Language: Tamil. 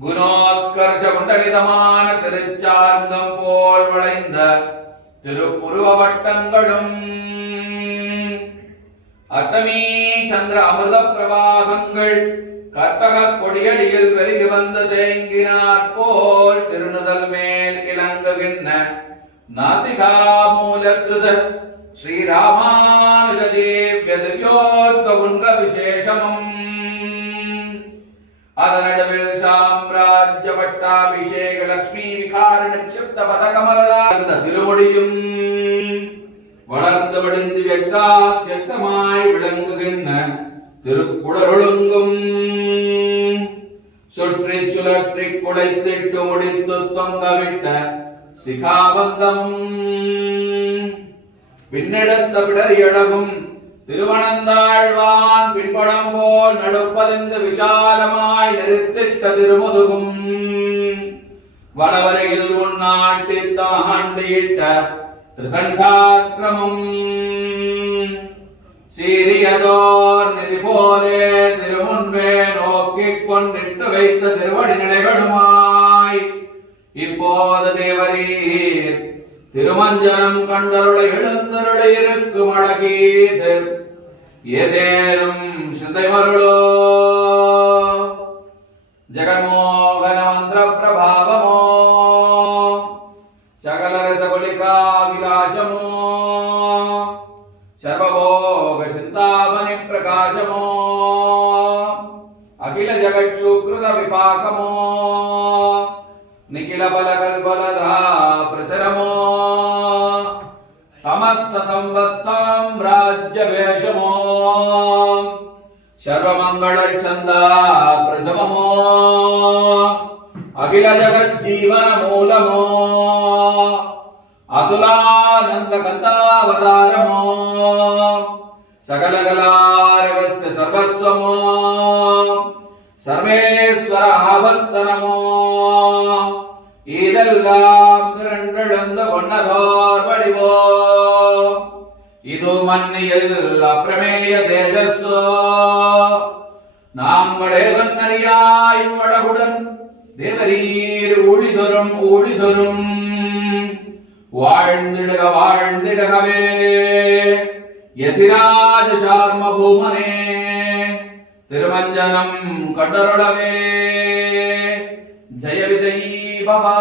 குணோத்கர்ஷ குண்டலிதமான திருச்சார்ந்தம் போல் வளைந்த திருப்புருவ வட்டங்களும் அட்டமீ சந்திர அமிர்த பிரவாகங்கள் கற்பக கொடியடியில் பெருகி வந்து தேங்கினாற் போல் திருநுதல் மேல் இளங்குகின்ற நாசிகா மூலகிருத ஸ்ரீராமானுஜ தேவ்ய திவ்யோத்குன்ற விசேஷமும் அதனடுவில் சாம்ராஜ்ய பட்டாபிஷேக லட்சுமி விகார நிக்ஷிப்த பதகமலா அந்த திருமொழியும் வளர்ந்து வடிந்து வெக்காத்யக்தமாய் விளங்குகின்ற திருக்குடலொழுங்கும் சுற்றி சுழற்றி குலைத்திட்டு முடித்து தொங்கவிட்ட சிகாபந்தமும் பின்னெடுத்த பிடரியழகும் திருவனந்தாழ்வான் பின்படம் போல் நடுப்பதிந்து விசாலமாய் நெறித்திட்ட திருமுதுகும் வடவரையில் உன்னாட்டி தாண்டியிட்ட திருதண்டாக்கிரமும் சீரியதோர் நிதி போலே திருமுன்பே நோக்கிக் கொண்டிட்டு வைத்த திருவடி நிலைகளுமாய் இப்போது தேவரீர் திருமஞ்சனம் கண்டருளை எழுந்தருளை இருக்கும் அழகீது ஏதேனும் சிந்தை மருளோ ஜெகன்மோகன மந்திர பிரபாவமோ சகல ரசகுலிகா விலாசமோ சர்வபோக சிந்தாமணி பிரகாசமோ அகில ஜகத்சுக்ருத விபாகமோ நிகில பலகல்பலதா பிரசரமோ समस्त संवत् साम्राज्य वेशमो सर्वमंगल छंदा प्रसवमो अखिल जगत जीवन मूलमो अतुलानंद कंदावतारमो सकल कलारवस्य सर्वस्वमो सर्वेश्वर आभक्तनमो இதெல்லாம் திரண்டெழுந்து கொண்டதோர் வடிவோ இது மன்னியில் அப்பிரமேய தேஜஸோ நாங்களே தன்னறியாய் வடகுடன் தேவரீர் ஊழிதொரும் வாழ்ந்திடுக வாழ்ந்திடகவே யதிராஜ சார்ம பூமனே திருமஞ்சனம் கண்டருளவே ஜய விஜயீ பவா